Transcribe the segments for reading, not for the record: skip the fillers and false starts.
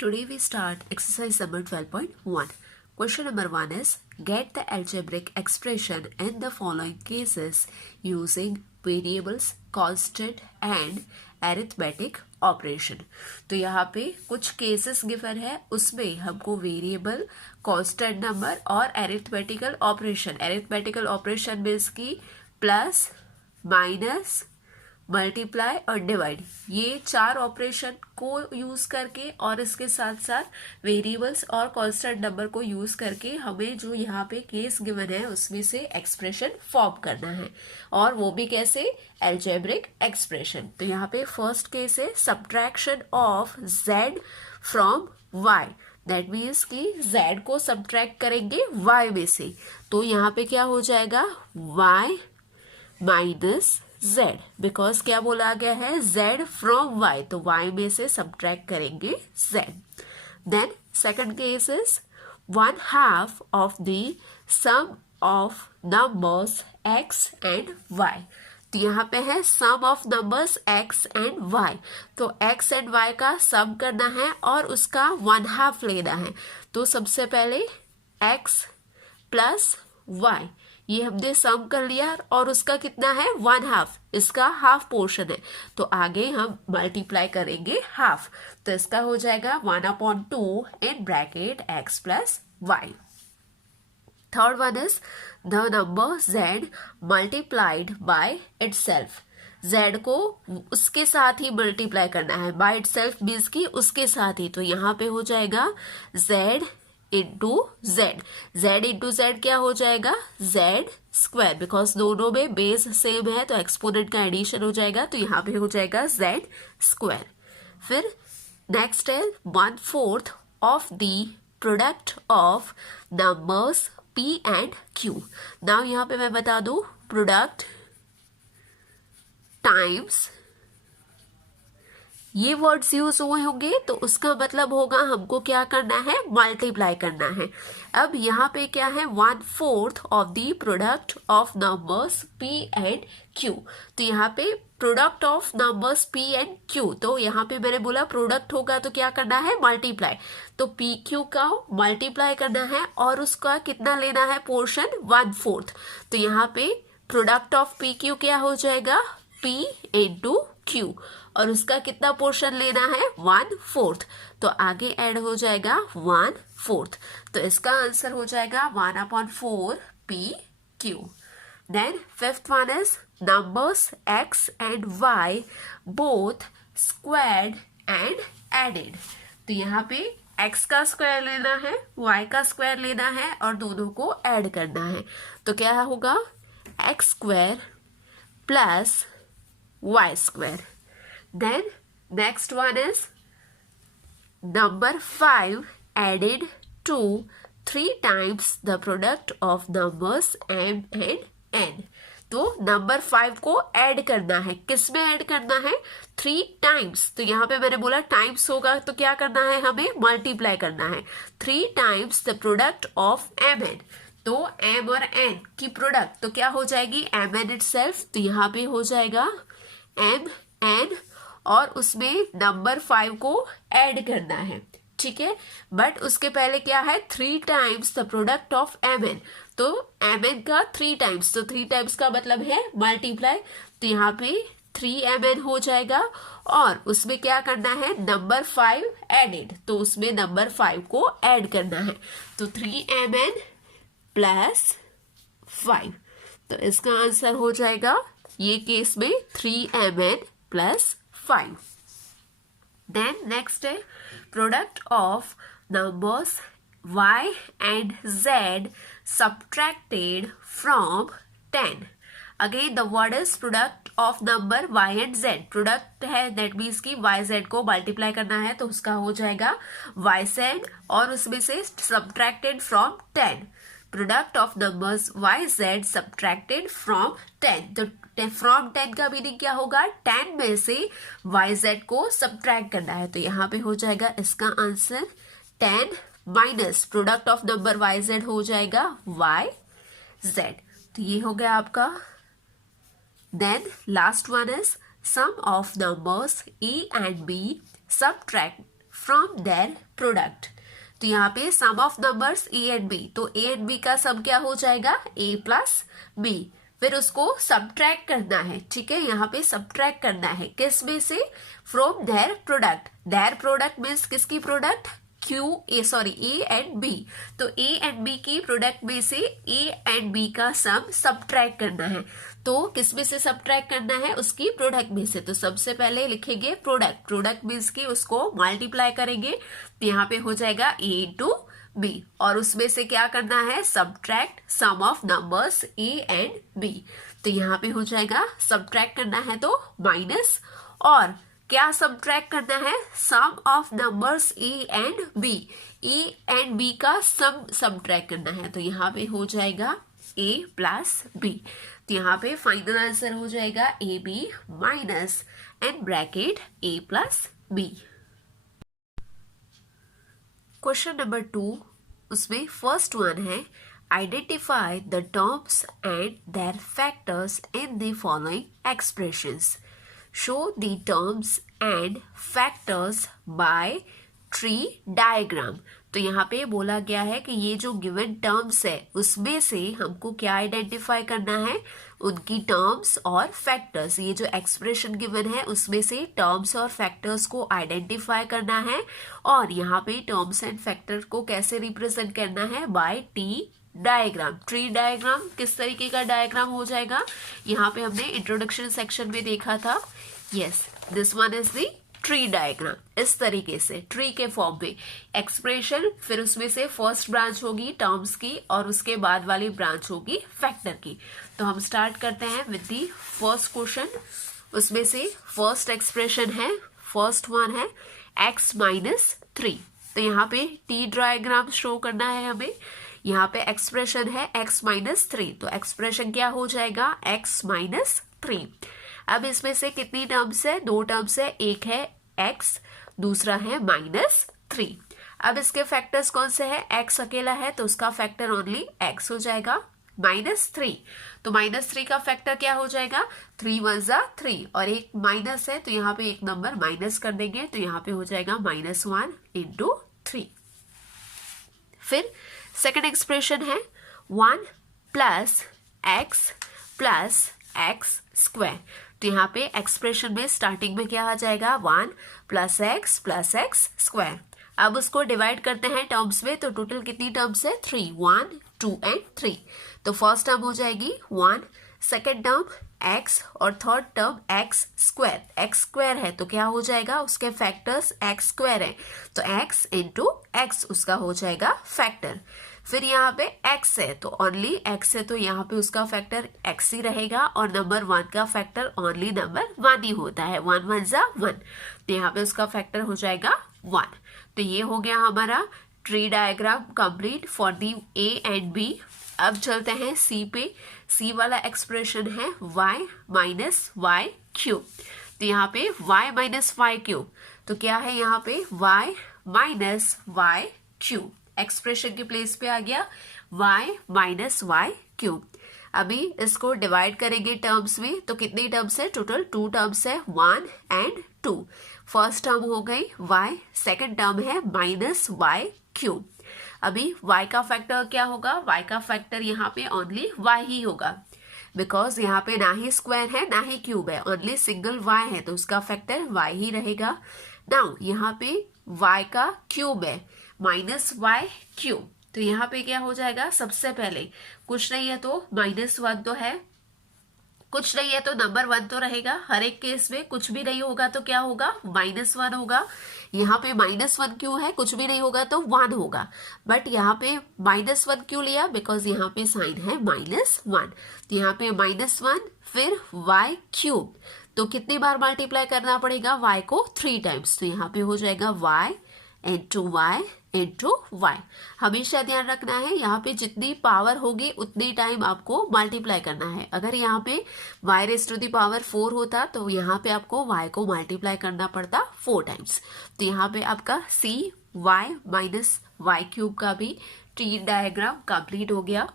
Today we start exercise number 12.1. Question number 1 is get the algebraic expression in the following cases using variables, constant and arithmetic operation. तो यहाँ पे कुछ cases given है, उसमें हमको variable, constant number और arithmetical operation means की plus, minus, multiply और डिवाइड, ये चार ऑपरेशन को यूज करके और इसके साथ साथ वेरिएबल्स और कांस्टेंट नंबर को यूज करके हमें जो यहाँ पे केस गिवन है उसमें से एक्सप्रेशन फॉर्म करना है, और वो भी कैसे, अलजेब्रिक एक्सप्रेशन। तो यहाँ पे फर्स्ट केस है subtraction of z from y, that means कि z को सब्ट्रैक्ट करेंगे y में से। तो यहाँ पे क्या हो जाएगा, y माइनस z, बिकॉज क्या बोला गया है, z फ्रॉम y, तो y में से सब्ट्रैक्ट करेंगे z। Then second case is 1/2 of the sum of numbers x and y। तो यहाँ पे है sum of numbers x and y, तो x एंड y का सम करना है और उसका 1/2 लेना है। तो सबसे पहले x प्लस y, ये हमने सम कर लिया और उसका कितना है 1/2, इसका हाफ पोर्शन है, तो आगे हम मल्टीप्लाई करेंगे हाफ, तो इसका हो जाएगा 1/2 in bracket x plus y। Third one is the number z multiplied by itself, z को उसके साथ ही मल्टीप्लाई करना है, बाय इटसेल्फ मीन्स की उसके साथ ही, तो यहाँ पे हो जाएगा z इंटू जेड क्या हो जाएगा, जेड स्क्वायर, बिकॉज दोनों में बेस सेम है तो एक्सपोनेंट का एडिशन हो जाएगा, तो यहाँ पे हो जाएगा जेड स्क्वायर। फिर नेक्स्ट है 1/4 of the product of numbers p and q। Now यहाँ पे मैं बता दूं, प्रोडक्ट टाइम्स, ये वर्ड्स यूज हुए होंगे तो उसका मतलब होगा हमको क्या करना है, मल्टीप्लाई करना है। अब यहाँ पे क्या है, 1/4 of the product of numbers p and q, तो यहाँ पे product of numbers p and q, तो यहाँ पे मैंने बोला प्रोडक्ट होगा तो क्या करना है, मल्टीप्लाई, तो p q का मल्टीप्लाई करना है और उसका कितना लेना है, पोर्शन 1/4, तो यहाँ पे प्रोडक्ट ऑफ p q क्या हो जाएगा, p इंटू q, और उसका कितना पोर्शन लेना है, 1/4, तो आगे ऐड हो जाएगा 1/4, तो इसका आंसर हो जाएगा 1/4 PQ। Then fifth one is numbers x and y both squared and added, तो यहाँ पे x का स्क्वायर लेना है, y का स्क्वायर लेना है और दोनों को ऐड करना है, तो क्या होगा, x square plus y square. Then next one is number 5 added to 3 times the product of numbers m and n। तो नंबर 5 को ऐड करना है, किस में ऐड करना है, 3 टाइम्स, तो यहाँ पे मैंने बोला टाइम्स होगा तो क्या करना है, हमें मल्टीप्लाई करना है, 3 times the product of m n, तो m और n की प्रोडक्ट तो क्या हो जाएगी, m n इटसेल्फ, तो यहाँ पे हो जाएगा m n और उसमें नंबर 5 को ऐड करना है, ठीक है, बट उसके पहले क्या है, 3 times the product of M N, तो एम एन का 3 टाइम्स, तो 3 टाइम्स का मतलब है मल्टीप्लाई, तो यहाँ पे 3mn हो जाएगा और उसमें क्या करना है, नंबर 5 एडेड, तो उसमें नंबर 5 को ऐड करना है, तो 3mn प्लस 5, तो इसका आंसर हो जाएगा ये केस में 3mn प्लस 5। देन नेक्स्ट है product of numbers y and z subtracted from 10। Again the word is product of number y and z, product है दैट मीन्स की y z को मल्टीप्लाई करना है तो उसका हो जाएगा y z और उसमें से subtracted from 10, product of numbers y z subtracted from 10, तो फ्रॉम 10 का मीनिंग क्या होगा, 10 में से yz को सब्ट्रैक्ट करना है, तो यहाँ पे हो जाएगा इसका answer 10 minus product of number yz हो जाएगा yz, तो ये हो गया आपका। Then last one is sum of numbers a and b subtract from their product. तो यहाँ पे sum of numbers A and B, तो ए एंड बी का सम क्या हो जाएगा, ए प्लस बी। फिर उसको सब्ट्रैक्ट करना है, ठीक है, यहाँ पे सब्ट्रैक्ट करना है किस में से, from their product. Their product means किसकी प्रोडक्ट, ए एंड बी। तो ए एंड बी की प्रोडक्ट में से ए एंड बी का सम सब्ट्रैक्ट करना है। तो किस में से सब्ट्रैक्ट करना है, उसकी प्रोडक्ट में से। तो सबसे पहले लिखेंगे प्रोडक्ट, प्रोडक्ट मीन्स की उसको मल्टीप्लाई करेंगे, तो यहाँ पे हो जाएगा ए इंटू बी, और उसमें से क्या करना है, subtract sum of numbers A and B. तो यहाँ पे हो जाएगा सब्ट्रैक्ट करना है तो माइनस, और क्या सब्ट्रैक्ट करना है, sum of numbers A and B. A and B का सम सब्ट्रैक्ट करना है, तो यहाँ पे हो जाएगा ए प्लस बी। तो यहाँ पे फाइनल आंसर हो जाएगा A B minus and bracket A plus B. Question number 2, उसमें फर्स्ट वन है, identify the terms and their factors in the following expressions. Show the terms and factors by tree diagram. तो यहाँ पे बोला गया है कि ये जो गिवन टर्म्स है उसमें से हमको क्या आइडेंटिफाई करना है, उनकी टर्म्स और फैक्टर्स। ये जो एक्सप्रेशन गिवन है उसमें से टर्म्स और फैक्टर्स को आइडेंटिफाई करना है, और यहाँ पे टर्म्स एंड फैक्टर को कैसे रिप्रेजेंट करना है, by T diagram. Tree diagram किस तरीके का डायग्राम हो जाएगा, यहाँ पे हमने इंट्रोडक्शन सेक्शन में देखा था, yes this one is the tree diagram. इस तरीके से ट्री के फॉर्म में एक्सप्रेशन, फिर उसमें से फर्स्ट ब्रांच होगी टर्म्स की, और उसके बाद वाली ब्रांच होगी फैक्टर की। तो हम स्टार्ट करते हैं विद दी फर्स्ट क्वेश्चन। उसमें से फर्स्ट एक्सप्रेशन है, फर्स्ट वन है x माइनस 3। तो यहाँ पे टी डायग्राम शो करना है हमें। यहाँ पे एक्सप्रेशन है x माइनस 3, तो एक्सप्रेशन क्या हो जाएगा, x माइनस 3। अब इसमें से कितनी टर्म्स है, दो टर्म्स है, एक है x, दूसरा है माइनस 3। अब इसके फैक्टर्स कौन से है, x अकेला है तो उसका फैक्टर ओनली x हो जाएगा, माइनस 3। तो माइनस 3 का फैक्टर क्या हो जाएगा, 3 वन जा 3, और एक माइनस है तो यहाँ पे एक नंबर माइनस कर देंगे, तो यहाँ पे हो जाएगा -1 इंटू 3। फिर सेकेंड एक्सप्रेशन है 1 प्लस एक्स स्क्वायर। तो यहाँ पे एक्सप्रेशन में स्टार्टिंग में क्या आ जाएगा, 1 प्लस एक्स स्क्वायर। अब उसको डिवाइड करते हैं टर्म्स में, तो टोटल कितनी टर्म्स है, 3, 1 2 एंड 3। तो फर्स्ट टर्म हो जाएगी 1, सेकेंड टर्म x, और थर्ड टर्म x स्क्वायर है तो क्या हो जाएगा, उसके फैक्टर्स x स्क्वायर है, तो x इंटू एक्स उसका हो जाएगा फैक्टर। फिर यहाँ पे x है तो ओनली x है, तो यहाँ पे उसका फैक्टर x ही रहेगा, और नंबर 1 का फैक्टर ओनली नंबर 1 ही होता है, 1 1 जा 1, तो यहाँ पे उसका फैक्टर हो जाएगा 1। तो ये हो गया हमारा tree diagram complete for the A and B. अब चलते हैं सी पे। सी वाला एक्सप्रेशन है y माइनस वाई क्यूब। तो यहाँ पे y माइनस वाई क्यूब, तो क्या है यहाँ पे y minus Y cube, expression के प्लेस पे आ गया y माइनस वाई क्यूब। अभी इसको डिवाइड करेंगे टर्म्स में, तो कितनी टर्म्स है, टोटल 2 टर्म्स है, 1 एंड 2। फर्स्ट टर्म हो गई y, सेकेंड टर्म है माइनस वाई क्यूब। अभी y का फैक्टर क्या होगा, y का फैक्टर यहाँ पे ओनली y ही होगा, बिकॉज यहाँ पे ना ही स्क्वायर है ना ही क्यूब है, ओनली सिंगल y है, तो उसका फैक्टर y ही रहेगा। नाउ यहाँ पे y का क्यूब है, माइनस वाई क्यूब, तो यहाँ पे क्या हो जाएगा, सबसे पहले कुछ नहीं है तो -1 तो है, कुछ नहीं है तो नंबर 1 तो रहेगा। हर एक केस में कुछ भी नहीं होगा तो क्या होगा, -1 होगा। यहाँ पे -1 क्यों है, कुछ भी नहीं होगा तो 1 होगा, बट यहाँ पे -1 क्यों लिया, बिकॉज यहाँ पे साइन है -1, तो यहाँ पे -1 फिर y क्यूब, तो कितनी बार मल्टीप्लाई करना पड़ेगा y को, 3 टाइम्स, तो यहाँ पे हो जाएगा y इंटू y। हमेशा ध्यान रखना है यहाँ पे जितनी पावर होगी उतनी टाइम आपको मल्टीप्लाई करना है। अगर यहाँ पे y⁴ होता तो यहाँ पे आपको y को मल्टीप्लाई करना पड़ता 4 टाइम्स। तो यहाँ पे आपका c y minus Y cube का भी ट्री डायग्राम कंप्लीट हो गया।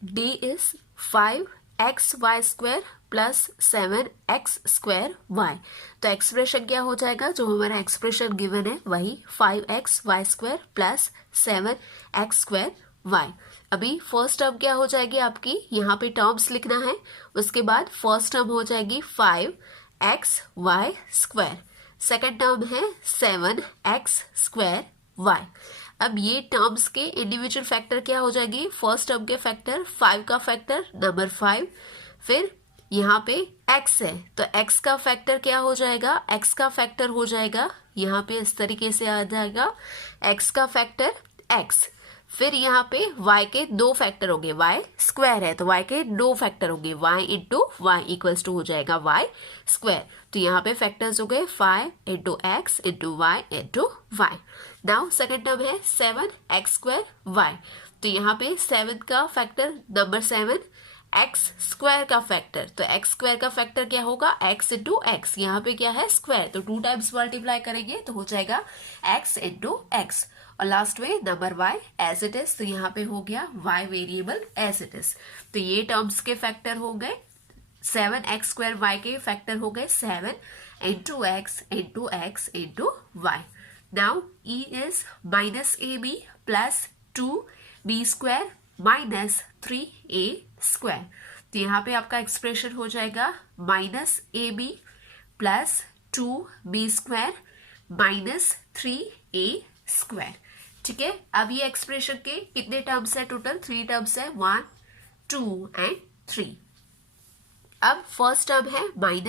D is 5xy² plus 7x² तो एक्सप्रेशन क्या हो जाएगा, जो हमारा एक्सप्रेशन गिवन है वही 5xy² प्लस 7x²। अभी फर्स्ट टर्म क्या हो जाएगी आपकी, यहाँ पे टर्म्स लिखना है, उसके बाद फर्स्ट टर्म हो जाएगी 5xy², सेकेंड टर्म है 7x²। अब ये टर्म्स के इंडिविजुअल फैक्टर क्या हो जाएगी, फर्स्ट टर्म के फैक्टर 5 का फैक्टर नंबर 5, फिर यहाँ पे x है तो x का फैक्टर क्या हो जाएगा, x का फैक्टर हो जाएगा यहाँ पे इस तरीके से आ जाएगा x का फैक्टर x, फिर यहाँ पे y के दो फैक्टर होंगे, y² है तो y के दो फैक्टर होंगे, y into y equals to हो जाएगा y²। तो यहाँ पे फैक्टर्स हो गए 5 into x into y into y। Now second term है 7x²। तो यहाँ पे 7 का फैक्टर नंबर 7, x² का फैक्टर, तो x² का फैक्टर क्या होगा, x इंटू x, यहाँ पे क्या है स्क्वायर, तो 2 टाइम्स मल्टीप्लाई करेंगे तो हो जाएगा x इंटू x, और लास्ट में number y as it is, तो यहाँ पे हो गया y variable as it is. तो ये टर्म्स के फैक्टर हो गए 7x² y के फैक्टर हो गए 7 into x into x into y। Now e is -ab plus 2b² minus 3a²। तो यहाँ पे आपका एक्सप्रेशन हो जाएगा -ab plus 2b² minus 3a²। ठीक है, अब ये एक्सप्रेशन के कितने टर्म्स है, टोटल 3 टर्म्स है, 1 2 एंड 3। अब फर्स्ट टर्म है -ab,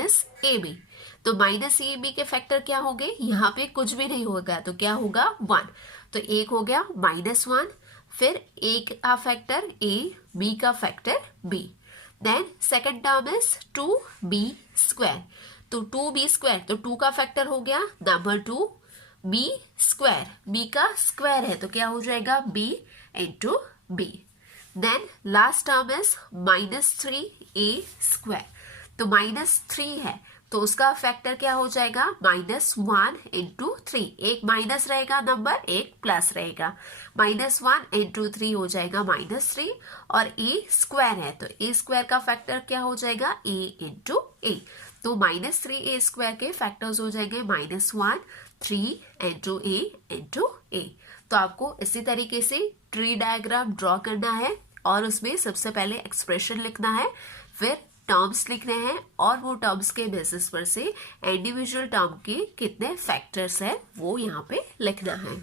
तो -ab के फैक्टर क्या होंगे, यहाँ पे कुछ भी नहीं होगा तो क्या होगा 1, तो एक हो गया -1, फिर a का फैक्टर a, b का factor b, then second term is 2b², तो 2b², तो 2 का फैक्टर हो गया नंबर 2, b², b का स्क्वायर है तो क्या हो जाएगा b into b, then last term is -3a², तो -3 है तो उसका फैक्टर क्या हो जाएगा -1 इंटू 3, एक माइनस रहेगा नंबर, एक प्लस रहेगा, -1 इंटू 3 हो जाएगा -3, और a² है तो a² का फैक्टर क्या हो जाएगा a इंटू a, तो -3a² के फैक्टर्स हो जाएंगे -1 3 इंटू a इंटू a। तो आपको इसी तरीके से ट्री डायग्राम ड्रॉ करना है और उसमें सबसे पहले एक्सप्रेशन लिखना है, फिर टर्म्स लिखने हैं और वो टर्म्स के बेसिस पर से इंडिविजुअल टर्म के कितने फैक्टर्स है वो यहाँ पे लिखना है।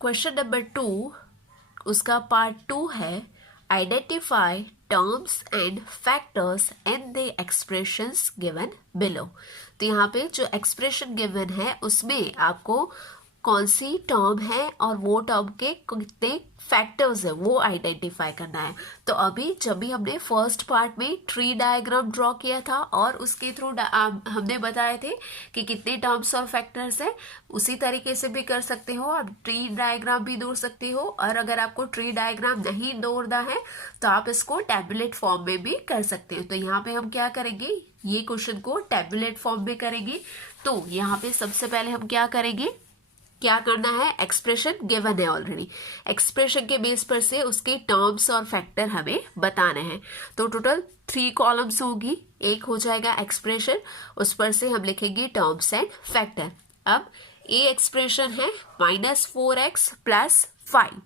क्वेश्चन नंबर 2, उसका पार्ट 2 है identify terms and factors in the expressions given below. तो यहाँ पे जो एक्सप्रेशन गिवन है उसमें आपको कौन सी टर्म है और वो टर्म के कितने फैक्टर्स है वो आइडेंटिफाई करना है। तो अभी जब भी हमने फर्स्ट पार्ट में ट्री डायग्राम ड्रॉ किया था और उसके थ्रू हमने बताए थे कि कितने टर्म्स और फैक्टर्स है, उसी तरीके से भी कर सकते हो, आप ट्री डायग्राम भी दौड़ सकते हो, और अगर आपको ट्री डायग्राम नहीं दौड़ना है तो आप इसको टैबुलेट फॉर्म में भी कर सकते हो। तो यहाँ पे हम क्या करेंगे, ये क्वेश्चन को टैबुलेट फॉर्म में करेंगे। तो यहाँ पे सबसे पहले हम क्या करेंगे, क्या करना है, एक्सप्रेशन गिवन है ऑलरेडी, एक्सप्रेशन के बेस पर से उसके टर्म्स और फैक्टर हमें बताने हैं। तो टोटल 3 कॉलम्स होगी, एक हो जाएगा एक्सप्रेशन, उस पर से हम लिखेंगे टर्म्स एंड फैक्टर। अब ए एक्सप्रेशन है -4x प्लस 5,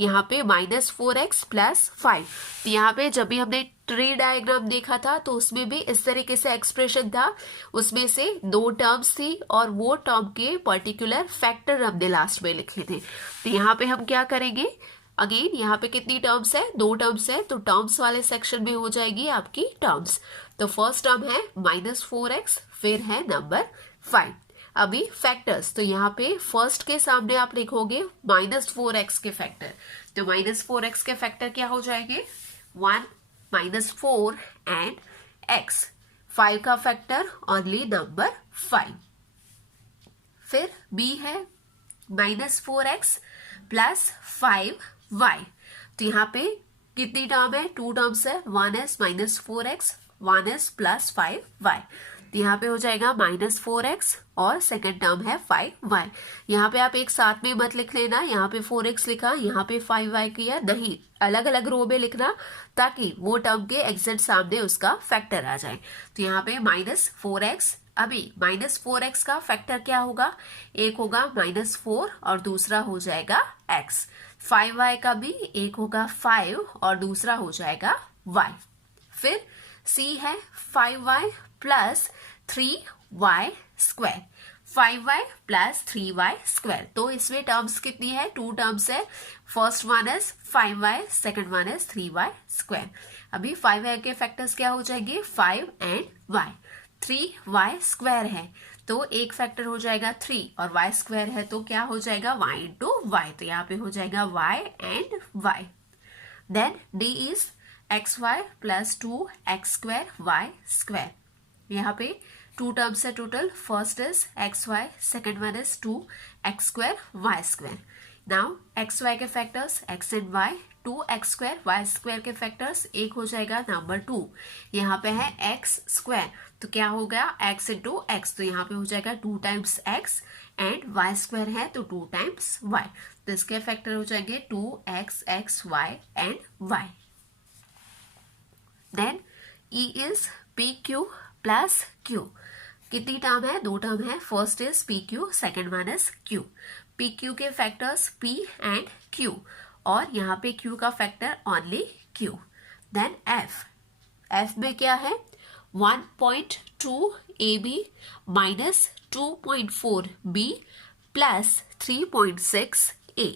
यहाँ पे -4x प्लस 5। तो यहाँ पे जब भी हमने ट्री डायग्राम देखा था तो उसमें भी इस तरीके से एक्सप्रेशन था, उसमें से 2 टर्म्स थी और वो टर्म के पर्टिकुलर फैक्टर हमने लास्ट में लिखे थे। तो यहाँ पे हम क्या करेंगे, अगेन यहाँ पे कितनी टर्म्स है, 2 टर्म्स है, तो टर्म्स वाले सेक्शन में हो जाएगी आपकी टर्म्स। तो फर्स्ट टर्म है -4x, फिर है नंबर 5। अभी फैक्टर्स, तो यहाँ पे फर्स्ट के सामने आप लिखोगे -4x के फैक्टर, तो -4x के फैक्टर क्या हो जाएंगे 1 -4 एंड x, 5 का फैक्टर ओनली नंबर 5। फिर b है -4x प्लस 5y, तो यहाँ पे कितनी टर्म है, 2 टर्म्स है, 1 is -4x, 1 is +5y। तो यहाँ पे हो जाएगा -4x और सेकंड टर्म है 5y। यहाँ पे आप एक साथ में मत लिख लेना, यहाँ पे 4x लिखा, यहाँ पे 5y किया, नहीं, अलग अलग रो में लिखना ताकि वो टर्म के एग्जैक्ट सामने उसका फैक्टर आ जाए। तो यहाँ पे -4x, अभी -4x का फैक्टर क्या होगा, एक होगा -4 और दूसरा हो जाएगा x। 5y का भी एक होगा 5 और दूसरा हो जाएगा y। फिर c है 5y plus 3y square, 5y plus 3y square. तो इसमें टर्म्स कितनी है, 2 टर्म्स है, first one is 5y, second one is 3y square. अभी 5y के फैक्टर्स क्या हो जाएंगे, 5 एंड y। 3y स्क्वायर है तो एक फैक्टर हो जाएगा 3 और y स्क्वायर है तो क्या हो जाएगा y इंटू y, तो यहाँ पे हो जाएगा y and y। Then d is xy plus 2x square y square. यहाँ पे 2 टर्म्स है total, first is xy, second one is 2x square y square. Now xy के factors x and y, 2x square y square के factors एक हो जाएगा number 2, यहाँ पे है x स्क्वायर तो क्या हो गया x इंटू एक्स, तो यहाँ पे हो जाएगा 2 times x and y square है तो 2 टाइम्स y, तो इसके फैक्टर हो जाएंगे 2x x y and y। Then e is pq plus q, कितनी टर्म है, 2 टर्म है, first is pq, second one is q। pq के फैक्टर्स p एंड q और यहाँ पे q का factor only q। Then f में क्या है 1.2 ab minus 2.4 b plus 3.6 a।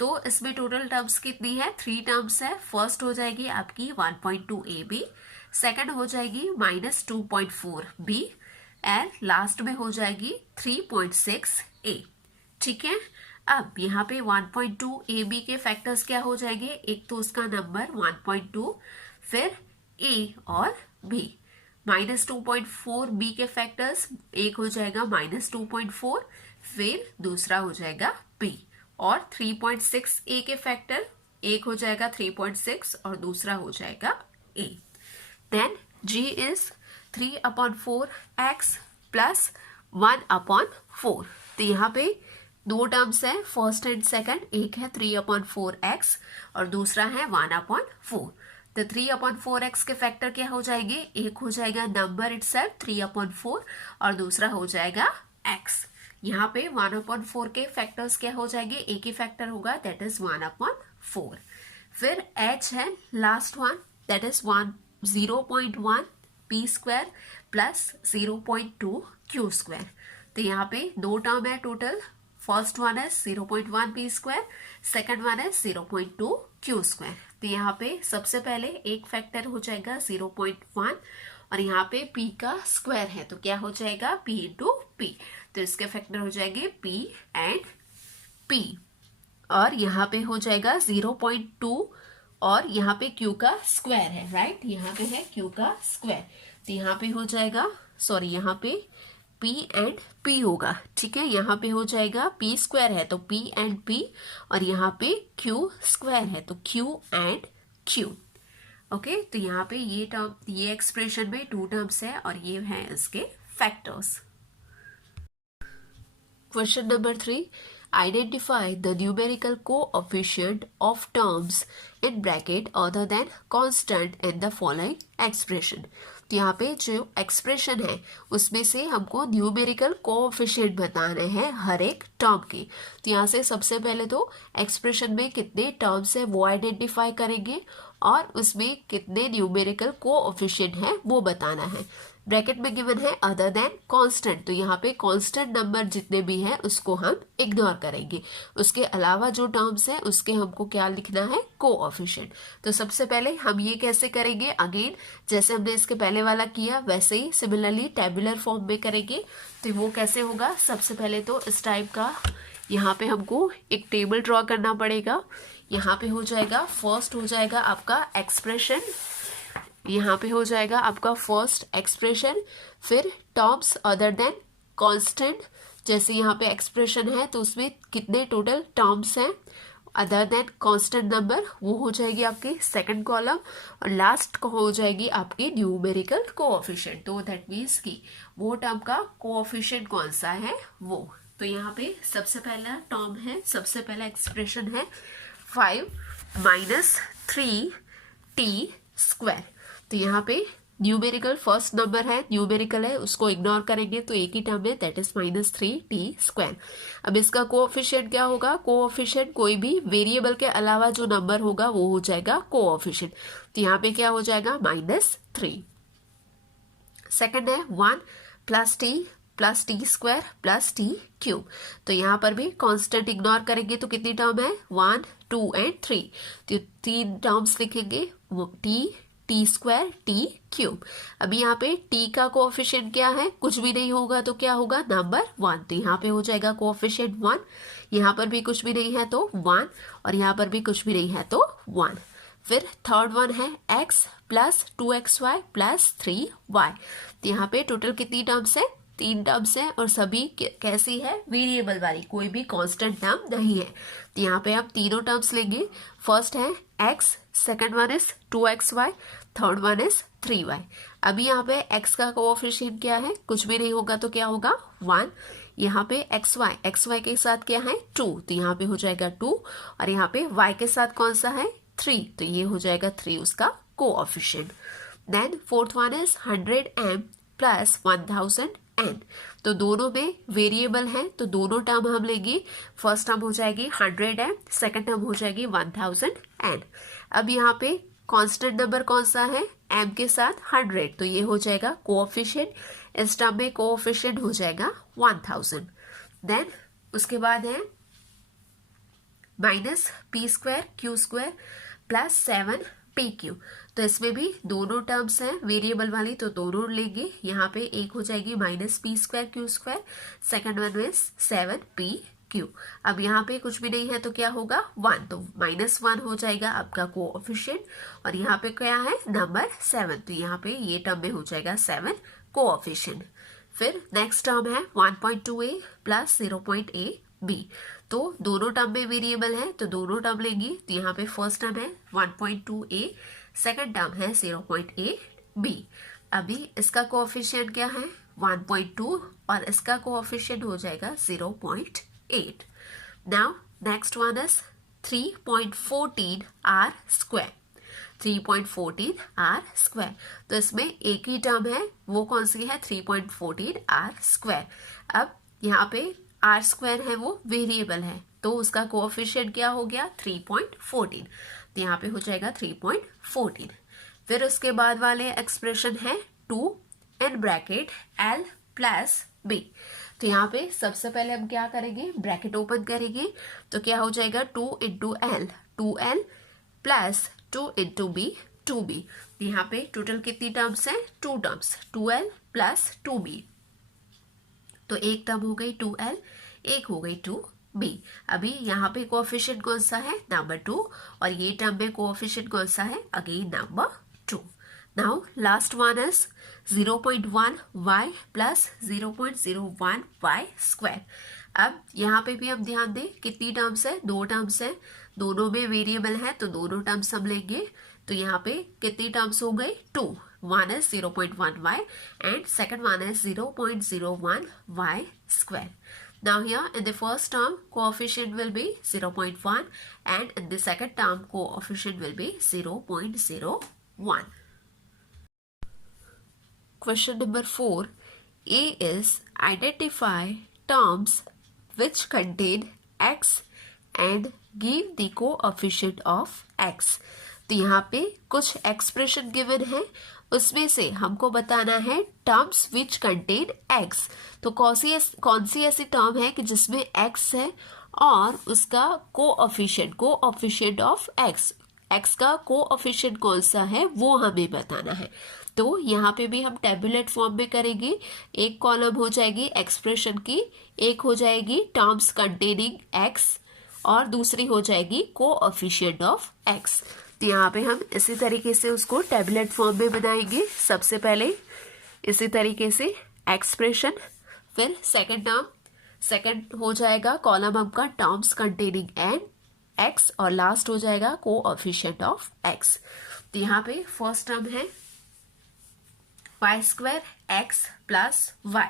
तो इसमें टोटल टर्म्स कितनी है, 3 टर्म्स है, फर्स्ट हो जाएगी आपकी 1.2 ab, सेकंड हो जाएगी -2.4 b एंड लास्ट में हो जाएगी 3.6 a। ठीक है, अब यहाँ पे 1.2 ab के फैक्टर्स क्या हो जाएंगे, एक तो उसका नंबर 1.2, फिर a और b। -2.4 b के फैक्टर्स एक हो जाएगा -2.4, फिर दूसरा हो जाएगा b और 3.6 a के फैक्टर एक हो जाएगा 3.6 और दूसरा हो जाएगा a। Then g is 3/4 x plus 1/4। तो यहाँ पे 2 टर्म्स है, फर्स्ट एंड सेकंड, एक है 3/4 x और दूसरा है 1/4। तो 3/4 x के फैक्टर क्या हो जाएंगे, एक हो जाएगा नंबर इटसेल्फ 3/4 और दूसरा हो जाएगा x। यहाँ पे 1/4 के फैक्टर्स क्या हो जाएंगे, एक ही फैक्टर होगा दैट इज 1/4। फिर h है last one that is 0.1 p square plus 0.2 q square. तो यहाँ पे 2 टर्म है टोटल, फर्स्ट वन है 0.1 p स्क्वायर, सेकेंड वन है 0.2 q स्क्वायर। तो यहाँ पे सबसे पहले एक फैक्टर हो जाएगा 0.1 और यहाँ पे p का स्क्वायर है तो क्या हो जाएगा p इंटू p, तो इसके फैक्टर हो जाएंगे p एंड p और यहाँ पे हो जाएगा 0.2 और यहाँ पे q का स्क्वायर है, राइट, यहाँ पे है q का स्क्वायर, तो यहाँ पे हो जाएगा, सॉरी यहाँ पे p एंड p होगा, ठीक है, यहाँ पे हो जाएगा p स्क्वायर है तो p एंड p और यहाँ पे q स्क्वायर है तो q एंड q। ओके, तो यहाँ पे ये टर्म, ये एक्सप्रेशन में 2 टर्म्स है और ये है इसके factors. Question number 3, identify the numerical coefficient of terms in bracket other than constant in the following expression। तो यहाँ पे जो एक्सप्रेशन है उसमें से हमको न्यूमेरिकल कोएफिशिएंट बताने हैं हर एक टर्म के। तो यहाँ से सबसे पहले तो एक्सप्रेशन में कितने टर्म्स है वो आइडेंटिफाई करेंगे और उसमें कितने न्यूमेरिकल कोएफिशिएंट है वो बताना है। ब्रैकेट में गिवन है अदर देन कांस्टेंट, तो यहाँ पे कांस्टेंट नंबर जितने भी हैं उसको हम इग्नोर करेंगे, उसके अलावा जो टर्म्स है उसके हमको क्या लिखना है, कोएफिशिएंट। तो सबसे पहले हम ये कैसे करेंगे, अगेन जैसे हमने इसके पहले वाला किया वैसे ही सिमिलरली टेबुलर फॉर्म में करेंगे। तो वो कैसे होगा, सबसे पहले तो इस टाइप का यहाँ पे हमको एक टेबल ड्रॉ करना पड़ेगा। यहाँ पे हो जाएगा, फर्स्ट हो जाएगा आपका एक्सप्रेशन, यहाँ पे हो जाएगा आपका फर्स्ट एक्सप्रेशन, फिर टर्म्स अदर देन कांस्टेंट, जैसे यहाँ पे एक्सप्रेशन है तो उसमें कितने टोटल टर्म्स हैं अदर देन कांस्टेंट नंबर, वो हो जाएगी आपकी सेकंड कॉलम, और लास्ट हो जाएगी आपकी न्यूमेरिकल कोएफिशिएंट। तो दैट मीन्स कि वो टर्म का कोएफिशिएंट कौन सा है वो। तो यहाँ पे सबसे पहला टर्म है, सबसे पहला एक्सप्रेशन है 5 माइनस 3t²। तो यहाँ पे न्यूमेरिकल फर्स्ट नंबर है, न्यूमेरिकल है, उसको इग्नोर करेंगे तो एक ही टर्म है, दैट इज -3t²। अब इसका कोएफिशिएंट क्या होगा, कोएफिशिएंट कोई भी वेरिएबल के अलावा जो नंबर होगा वो हो जाएगा कोएफिशिएंट। तो यहाँ पे क्या हो जाएगा -3। सेकंड है 1 प्लस t² प्लस t³। तो यहाँ पर भी कांस्टेंट इग्नोर करेंगे तो कितनी टर्म है, 1 2 एंड 3। तो 3 टर्म्स लिखेंगे, t² t³। अभी यहाँ पे t का कोएफिशिएंट क्या है, कुछ भी नहीं होगा तो क्या होगा, नंबर 1। तो यहाँ पे हो जाएगा कोएफिशिएंट 1। यहाँ पर भी कुछ भी नहीं है तो 1, और यहाँ पर भी कुछ भी नहीं है तो 1। फिर थर्ड वन है x plus 2xy plus 3y। तो यहाँ पे टोटल कितनी टर्म्स है, 3 टर्म्स है, और सभी कैसी है, वेरिएबल वाली, कोई भी कांस्टेंट टर्म नहीं है। तो यहाँ पे हम तीनों टर्म्स लेंगे। फर्स्ट है x, second one is 2xy, third one is 3y। अभी यहाँ पे x का कोएफिशिएंट क्या है, कुछ भी नहीं होगा तो क्या होगा, 1। यहाँ पे xy के साथ क्या है, 2, तो यहाँ पे हो जाएगा 2, और यहाँ पे y के साथ कौन सा है, 3, तो ये हो जाएगा 3 उसका coefficient. Then fourth one is 100m plus 1000n। तो दोनों में वेरिएबल है तो दोनों टर्म हम लेंगे। फर्स्ट टर्म हो जाएगी 100m, सेकंड टर्म हो जाएगी 1000n। अब यहाँ पे कांस्टेंट नंबर कौन सा है, m के साथ 100, तो ये हो जाएगा कोएफिशिएंट। इस टर्म में कोएफिशिएंट हो जाएगा 1000। देन उसके बाद है माइनस p²q² प्लस 7pq। तो इसमें भी दोनों टर्म्स हैं वेरिएबल वाली, तो दोनों लेंगे। यहाँ पे एक हो जाएगी -p²q², second one is 7pq। अब यहाँ पे कुछ भी नहीं है तो क्या होगा, 1, तो -1 हो जाएगा आपका कोएफिशिएंट, और यहाँ पे क्या है, नंबर 7, तो यहाँ पे ये टर्म में हो जाएगा 7 कोएफिशिएंट। फिर नेक्स्ट टर्म है 1.2a प्लस 0.ab। तो दोनों टर्म में वेरिएबल है तो दोनों टर्म लेंगे। तो यहाँ पे फर्स्ट टर्म है 1.2a, सेकंड टर्म है 0.8b। अभी इसका कोएफिशिएंट क्या है, 1.2, और इसका कोएफिशिएंट हो जाएगा 0.8। Now next one is 3.14r²। 3.14r²। तो इसमें एक ही टर्म है, वो कौन सी है, 3.14r²। अब यहाँ पे r² है वो वेरिएबल है, तो उसका कोएफिशिएंट क्या हो गया, 3.14। तो यहाँ पे हो जाएगा 3.14। फिर उसके बाद वाले एक्सप्रेशन है 2 in bracket l plus b। तो यहाँ पे सबसे पहले हम क्या करेंगे, ब्रैकेट ओपन करेंगे, तो क्या हो जाएगा 2 into l, 2l plus 2 into b, 2b। यहाँ पे टोटल कितनी टर्म्स है, 2 टर्म्स, 2l प्लस 2b। तो एक टर्म हो गई 2l, एक हो गई 2b। अभी यहाँ पे कोएफिशिएंट कौन सा है, नंबर 2, और ये टर्म में कोएफिशिएंट कौन सा है, again number 2। Now last one is 0.1y plus 0.01y²। अब यहाँ पे भी हम ध्यान दें कितनी टर्म्स है, 2 टर्म्स है, दोनों में वेरिएबल है तो दोनों टर्म्स हम लेंगे। तो यहाँ पे कितनी टर्म्स हो गई, 2, one is 0.1y and second one is 0.01y². Now here in the first term coefficient will be 0.1 and in the second term coefficient will be 0.01. Question number 4. A is identify terms which contain x and give the coefficient of x. तो यहाँ पे कुछ expression given है, उसमें से हमको बताना है टर्म्स विच कंटेन एक्स। तो कौन सी ऐसी टर्म है कि जिसमें एक्स है और उसका कोएफिशिएंट ऑफ एक्स, एक्स का कोएफिशिएंट कौन सा है वो हमें बताना है। तो यहाँ पे भी हम टेबुलेट फॉर्म में करेंगे। एक कॉलम हो जाएगी एक्सप्रेशन की, एक हो जाएगी टर्म्स कंटेनिंग एक्स और दूसरी हो जाएगी कोएफिशिएंट ऑफ एक्स। तो यहाँ पे हम इसी तरीके से उसको टेबुलेट फॉर्म में बनाएंगे। सबसे पहले इसी तरीके से एक्सप्रेशन, फिर सेकंड टर्म, सेकंड हो जाएगा कॉलम आपका टर्म्स कंटेनिंग एन, x और लास्ट हो जाएगा कोएफिशिएंट ऑफ x। तो यहाँ पे फर्स्ट टर्म है Y square X plus Y.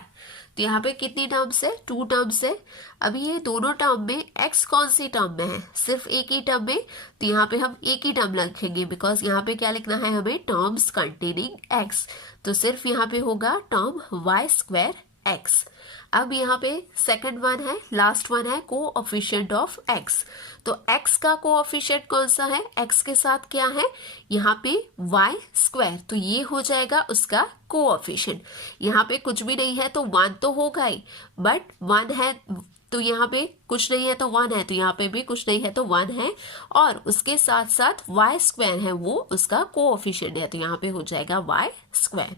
तो यहाँ पे कितनी टर्म्स है, 2 टर्म्स है। अभी ये दोनों टर्म में x कौन सी टर्म में है, सिर्फ एक ही टर्म में, तो यहाँ पे हम एक ही टर्म लिखेंगे बिकॉज यहाँ पे क्या लिखना है हमें, टर्म्स कंटेनिंग x। तो सिर्फ यहाँ पे होगा टर्म वाई स्क्वायर एक्स। अब यहाँ पे सेकंड वन है, लास्ट वन है कोएफिशिएंट ऑफ x। तो x का कोएफिशिएंट कौन सा है, x के साथ क्या है यहाँ पे y स्क्वायर, तो ये हो जाएगा उसका कोएफिशिएंट। यहाँ पे कुछ भी नहीं है तो 1 तो होगा ही, बट 1 है तो यहाँ पे कुछ नहीं है तो 1 है, तो यहाँ पे भी कुछ नहीं है तो 1 है, और उसके साथ साथ y स्क्वायर है वो उसका कोएफिशिएंट है, तो यहाँ पे हो जाएगा y स्क्वायर।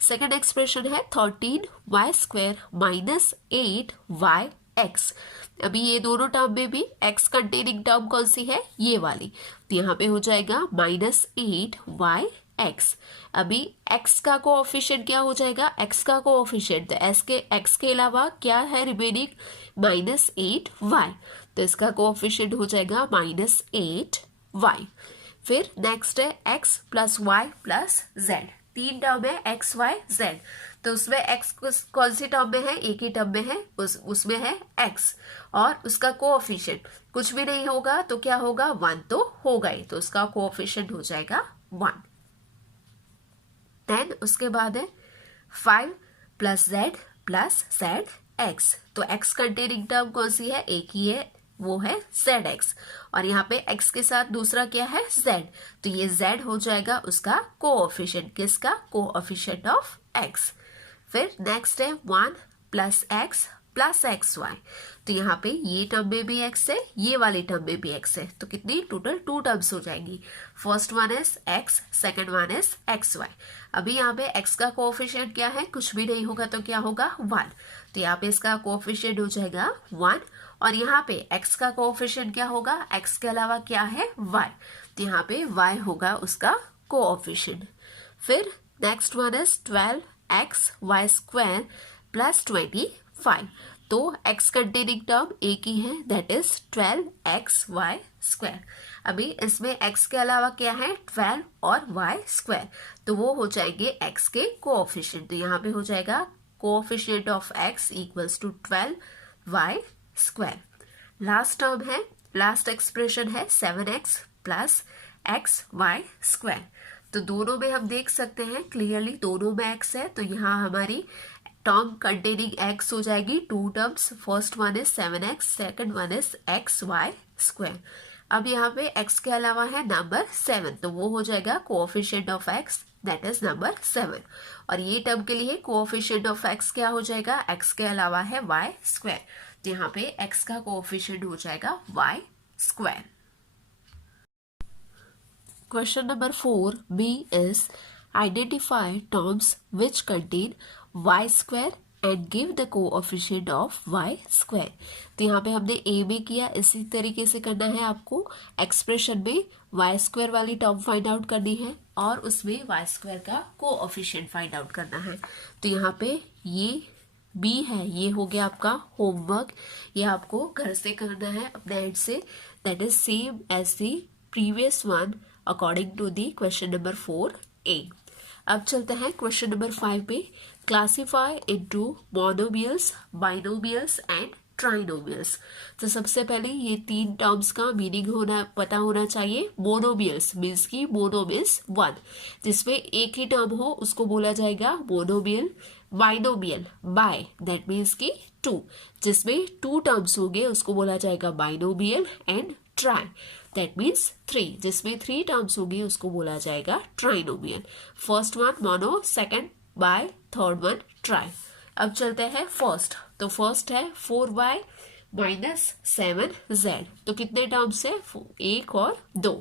सेकेंड एक्सप्रेशन है 13y square minus 8y x. अभी ये दोनों टर्म में भी x कंटेनिंग टर्म कौन सी है, ये वाली, तो यहाँ पे हो जाएगा माइनस 8y एक्स। अभी x का कोएफिशिएंट क्या हो जाएगा, x का कोएफिशिएंट x के अलावा क्या है रिमेनिंग, माइनस 8y, तो इसका कोएफिशिएंट हो जाएगा माइनस 8y। फिर नेक्स्ट है x plus Y plus Z. 3 term है x y z, तो उसमें x कौन सी टर्म में है, एक ही टर्म में है, उसमें है x और उसका कोएफिशिएंट कुछ भी नहीं होगा तो क्या होगा, 1 तो होगा ही, तो उसका कोएफिशिएंट हो जाएगा 1। देन उसके बाद है 5 plus Z plus Z x. तो x कंटेनिंग टर्म कौन सी है, एक ही है, वो है जेड एक्स, और यहाँ पे x के साथ दूसरा क्या है z, तो ये z हो जाएगा उसका कोएफिशिएंट, किसका, कोएफिशिएंट ऑफ x। फिर नेक्स्ट है 1 plus X plus X Y. तो यहाँ पे ये टर्म में भी x है, ये वाली टर्म में भी x है, तो कितनी टोटल 2 टर्म्स हो जाएंगी। First one is x, second one is X Y. अभी यहाँ पे x का कोएफिशिएंट क्या है, कुछ भी नहीं होगा तो क्या होगा 1, तो यहाँ पे इसका कोएफिशिएंट हो जाएगा 1, और यहाँ पे x का कोएफिशिएंट क्या होगा, x के अलावा क्या है y, तो यहाँ पे y होगा उसका कोएफिशिएंट। फिर next one is 12x y square plus 25। तो x कंटेनिंग टर्म एक ही है, that is 12x y square. अभी इसमें x के अलावा क्या है, 12 और y स्क्वायर, तो वो हो जाएंगे x के कोएफिशिएंट, तो यहाँ पे हो जाएगा coefficient of x equals to 12y square. Last term है, लास्ट एक्सप्रेशन है 7x plus X Y square. तो दोनों में हम देख सकते हैं क्लियरली दोनों में x है, तो यहाँ हमारी टर्म कंटेनिंग x हो जाएगी 2 terms, first one is 7x, second one is X Y square. अब यहाँ पे x के अलावा है नंबर 7, तो वो हो जाएगा coefficient of x, that is number 7, और ये टर्म के लिए कोएफिशिएंट ऑफ x क्या हो जाएगा, x के अलावा है y स्क्वायर, तो यहाँ पे x का कोएफिशिएंट हो जाएगा y square. Question number 4b is identify terms which contain y square and give the coefficient of y square। तो यहाँ पे हमने a में किया, इसी तरीके से करना है आपको। एक्सप्रेशन में y स्क्वायर वाली टर्म फाइंड आउट करनी है और उसमें y स्क्वायर का कोएफिशिएंट फाइंड आउट करना है। तो यहाँ पे ये b है, ये हो गया आपका होमवर्क, ये आपको घर से करना है अपने एंड से, that is same as the previous one according to the question number 4a। अब चलते हैं क्वेश्चन नंबर 5 पे। Classify into monomials, binomials and trinomials. तो सबसे पहले ये 3 टर्म्स का मीनिंग पता होना चाहिए। मोनोमियल्स मीन्स की मोनो मीन्स 1, जिसमें एक ही टर्म हो उसको बोला जाएगा monomial. Binomial by that means की 2, जिसमें 2 टर्म्स होंगे उसको बोला जाएगा binomial. And try that means 3, जिसमें 3 टर्म्स होंगे उसको बोला जाएगा trinomial. First one mono, second by, third one try. अब चलते हैं फर्स्ट। तो फर्स्ट है 4y माइनस 7z। तो कितने टर्म्स है, 1 और 2,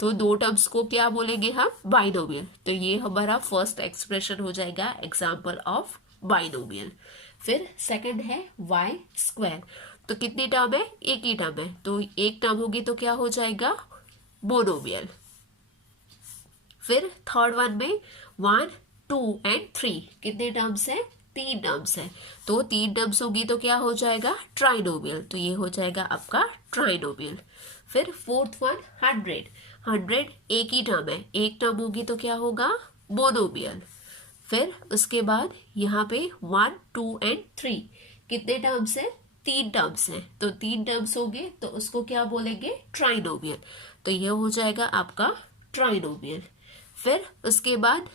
तो 2 टर्म्स को क्या बोलेंगे हम, बाइनोमियल। तो ये हमारा फर्स्ट एक्सप्रेशन हो जाएगा एग्जाम्पल ऑफ बाइनोमियल। फिर सेकंड है y स्क्वायर। तो कितनी टर्म है, एक ही टर्म है, तो एक टर्म होगी तो क्या हो जाएगा, मोनोमियल। फिर थर्ड वन में 1, 2 एंड 3 कितने टर्म्स है, 3 टर्म्स है, तो 3 टर्म्स होगी तो क्या हो जाएगा, ट्राइनोमियल। तो ये हो जाएगा आपका ट्राइनोमियल। फिर फोर्थ वन 100, 100 एक ही टर्म है, एक टर्म होगी तो क्या होगा, मोनोमियल। फिर उसके बाद यहाँ पे 1, 2 एंड 3 कितने टर्म्स हैं, 3 टर्म्स हैं, तो 3 टर्म्स होंगे तो उसको क्या बोलेंगे, ट्राइनोमियल। तो ये हो जाएगा आपका ट्राइनोमियल। फिर उसके बाद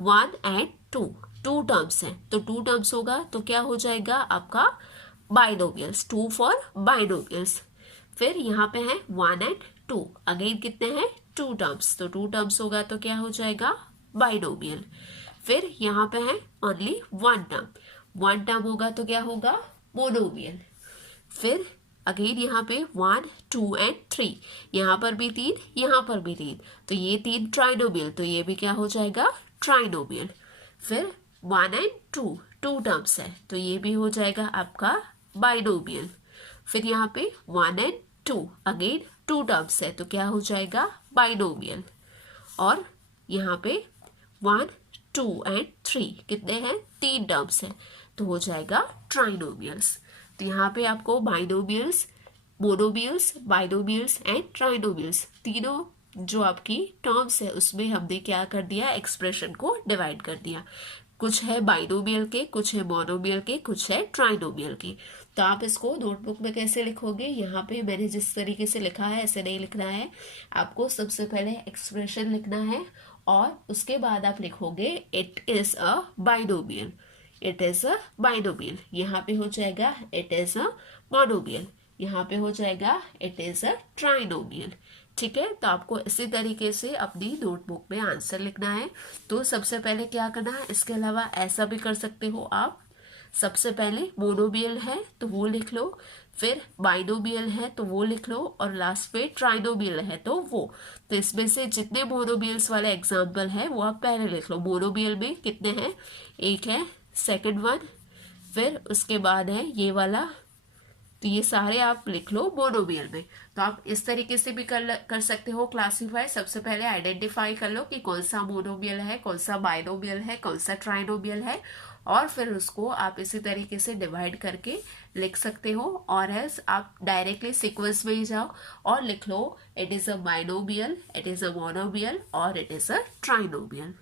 1 एंड 2 2 टर्म्स हैं, तो 2 टर्म्स होगा तो क्या हो जाएगा आपका बाइनोमियल्स, 2 फॉर बाइनोमियल्स। फिर यहाँ पे है 1 एंड 2, अगेन कितने हैं, 2 टर्म्स, तो 2 टर्म्स होगा तो क्या हो जाएगा बाइनोमियल। फिर यहाँ पे है ओनली 1 टर्म, 1 टर्म होगा तो क्या होगा, मोनोमियल। फिर अगेन यहाँ पे 1, 2 एंड 3, यहाँ पर भी 3, यहाँ पर भी 3, तो ये 3 ट्राइनोमियल, तो ये भी क्या हो जाएगा ट्राइनोमियल। फिर 1 एंड 2 2 टर्म्स है, तो ये भी हो जाएगा आपका बाइनोमियल। फिर यहाँ पे 1 एंड 2 अगेन 2 टर्म्स है, तो क्या हो जाएगा बाइनोमियल। और यहाँ पे 1, 2 एंड 3 कितने हैं, 3 टर्म्स हैं, तो हो जाएगा ट्राइनोमियल्स। तो यहाँ पे आपको binomials, monomials, binomials and trinomials तीनों जो आपकी टर्म्स है उसमें हमने क्या कर दिया, एक्सप्रेशन को डिवाइड कर दिया। कुछ है बाइनोमियल के, कुछ है मोनोमियल के, कुछ है ट्राइनोमियल के। तो आप इसको नोटबुक में कैसे लिखोगे, यहाँ पे मैंने जिस तरीके से लिखा है ऐसे नहीं लिखना है, आपको सबसे पहले एक्सप्रेशन लिखना है और उसके बाद आप लिखोगे it is a binomial, it is a binomial. यहाँ पे हो जाएगा इट इज अ मोनोमियल, यहाँ पे हो जाएगा इट इज अ ट्राइनोमियल। ठीक है, तो आपको इसी तरीके से अपनी नोटबुक में आंसर लिखना है। तो सबसे पहले क्या करना है, इसके अलावा ऐसा भी कर सकते हो आप, सबसे पहले मोनोमियल है तो वो लिख लो, फिर बाइनोमियल है तो वो लिख लो, और लास्ट पे ट्राइनोमियल है तो वो। तो इसमें से जितने मोनोमियल्स वाले एग्जाम्पल है वो आप पहले लिख लो। मोनोमियल में कितने हैं, एक है, सेकंड वन, फिर उसके बाद है ये वाला, तो ये सारे आप लिख लो मोनोमियल में। तो आप इस तरीके से भी कर सकते हो क्लासीफाई। सबसे पहले आइडेंटिफाई कर लो कि कौन सा मोनोमियल है, कौन सा बाइनोमियल है, कौन सा ट्राइनोमियल है, और फिर उसको आप इसी तरीके से डिवाइड करके लिख सकते हो। और एल्स आप डायरेक्टली सीक्वेंस में ही जाओ और लिख लो it is a binomial, it is a monomial और इट इज अ ट्राइनोमियल।